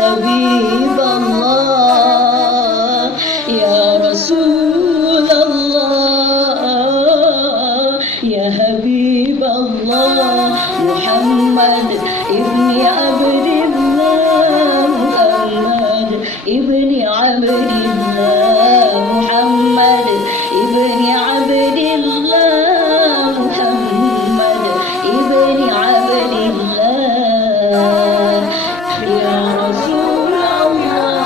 حبيب الله يا رسول الله يا حبيب الله محمد ابن عبد الله محمد ابن عبد الله محمد ابن عبد الله محمد ابن عبد الله يا رسول الله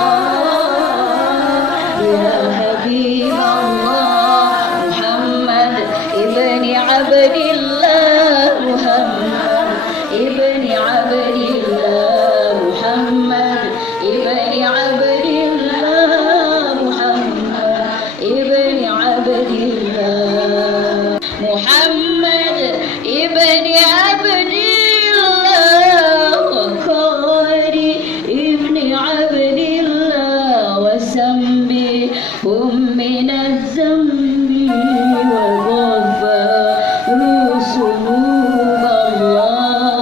يا حبيب الله محمد ابن عبد الله محمد ابن عبد الله محمد ابن عبد الله محمد ابن عبد الله محمد ابن عبد الله وقاري ابن عبد الله وسمهم من الذنب وغفر ذنوب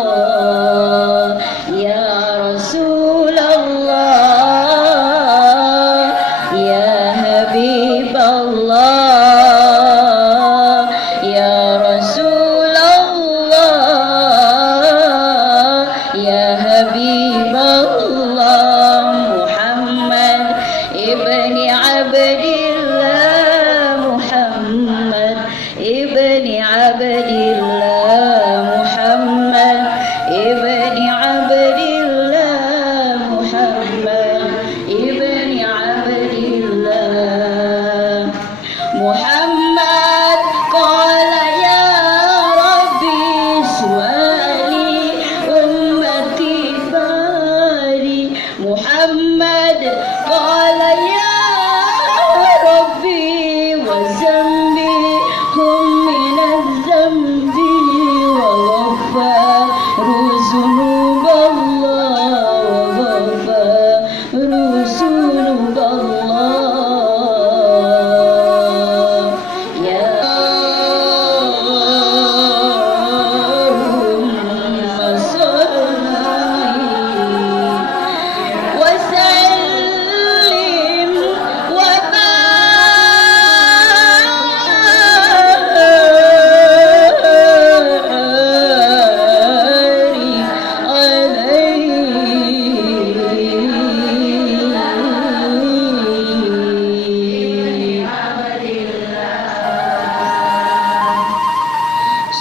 الله يا رسول الله يا حبيب الله يا رسول الله يا حبيب الله محمد ابن عبد الله محمد ابن عبد الله محمد ابن عبد الله محمد ابن عبد الله محمد قال يا ربي سؤالي أمتي باري محمد قال يا ربي وذنبي هم من الذنب وغفر ذنوب الله وغفر ذنوب الله يا اللهم صل وسلم وبارك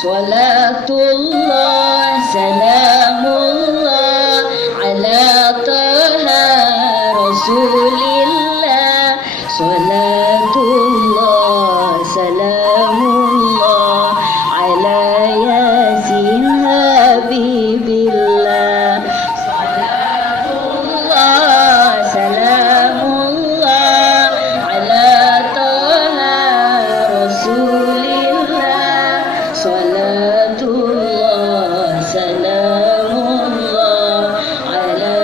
صلاة الله سلام الله على طه رسول الله صلاة الله سلام الله على ياسين حبيب الله صلاة الله سلام الله على طه رسول الله صلاة الله سلام الله على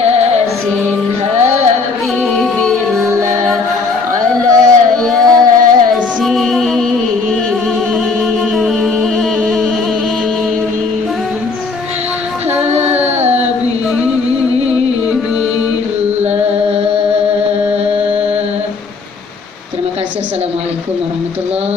ياسين حبيب الله على ياسين حبيب الله. Terima kasih. Assalamualaikum warahmatullahi